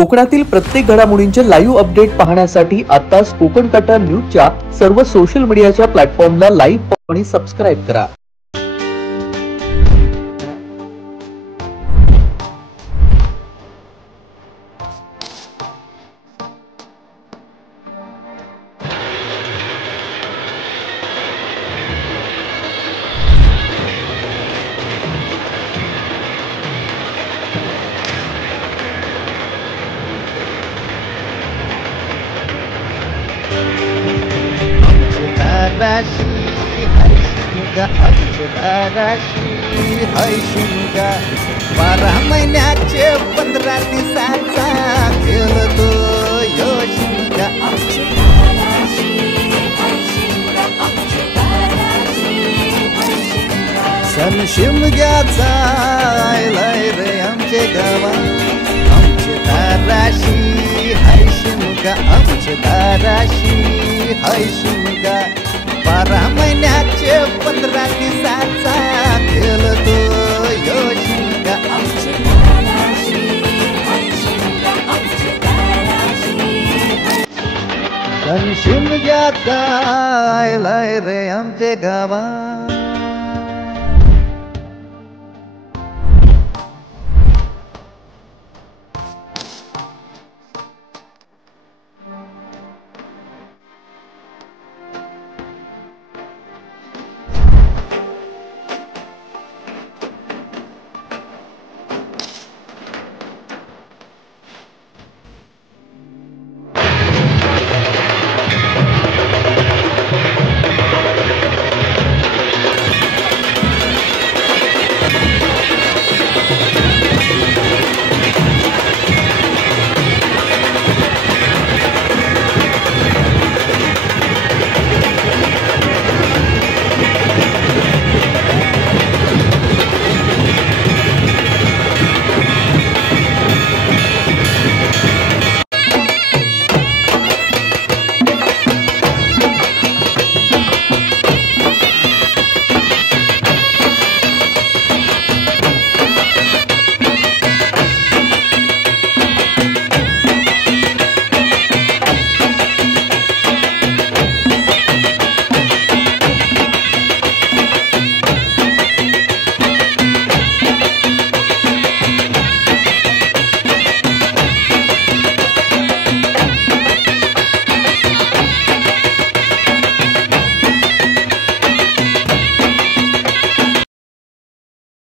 कोकणातील प्रत्येक घडामोडींचे लाईव्ह अपडेट पाहण्यासाठी आता कोकण कट्टा न्यूजच्या सर्व सोशल मीडियाच्या प्लॅटफॉर्मला लाईक आणि सबस्क्राईब करा। बारा महिन्याचे 15 दिवसाचा खेळतो यो शिमगा सण शिमग्याचा आलाय रे आमचे गावा आमचे दाराशी हाय शिमगा आमचे दाराशी हाय शिमगा 12 महिन्याचे 15 दिवसाचा खेळतो यो शिमगा सण शिमग्याचा आलाय रे आमचे गावा।